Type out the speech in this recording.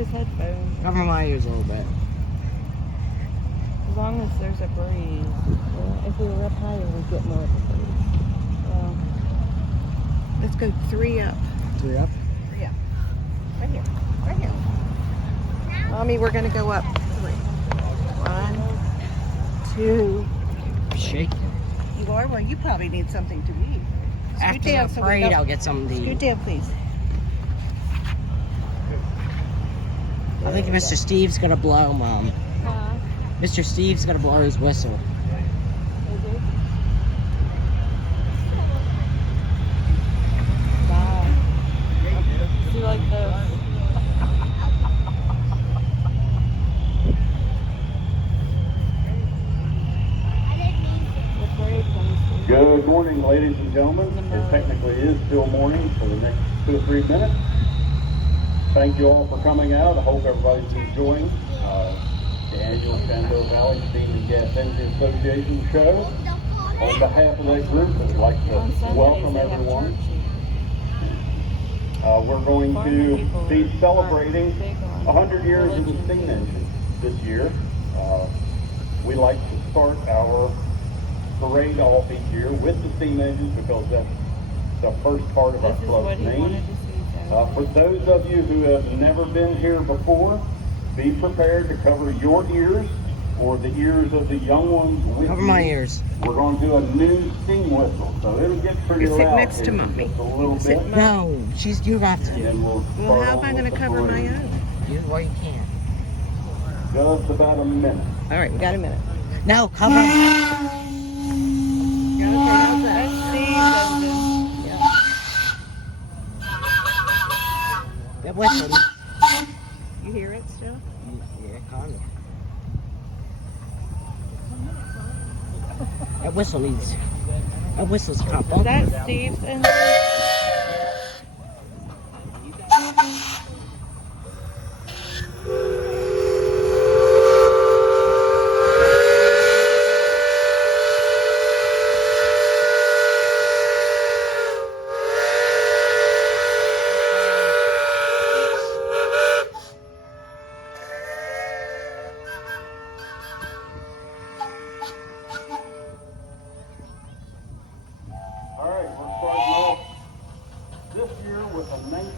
his headphones. Cover my ears a little bit. As long as there's a breeze. Well, if we were up higher, we'd get more of a breeze. Well, let's go 3 up. 3 up? 3 up. Right here. Right here. Mommy, we're going to go up 3. 1, 2. Shake. You are? Well, you probably need something to eat. After the parade, I'll get something to eat. Scoot down, please. I think Mr. Steve's gonna blow, Mom. Huh? Mr. Steve's gonna blow his whistle. Wow. Do you like this? Good morning, ladies and gentlemen. It technically is still morning for the next 2 or 3 minutes. Thank you all for coming out. I hope everybody's enjoying the annual Shenandoah Valley Steam and Gas Energy Association show. On behalf of that group, I'd like to welcome everyone. We're going to be celebrating 100 years of the steam engine this year. We like to start our parade off each year with the steam engines because that's the first part of our club's name. For those of you who have never been here before, be prepared to cover your ears or the ears of the young ones with Cover you. my ears. We're going to do a new steam whistle, so it'll get pretty You sit loud next to here Mommy. just a little bit. No, you have to And do it. then we'll Well, start how am on I going to with the cover my parade. own? Well, you can't. Just about a minute. All right, we got a minute. No, cover. That whistle. You hear it still? Yeah, kind of. That whistle needs. That whistle's kind of Is that Steve's engine?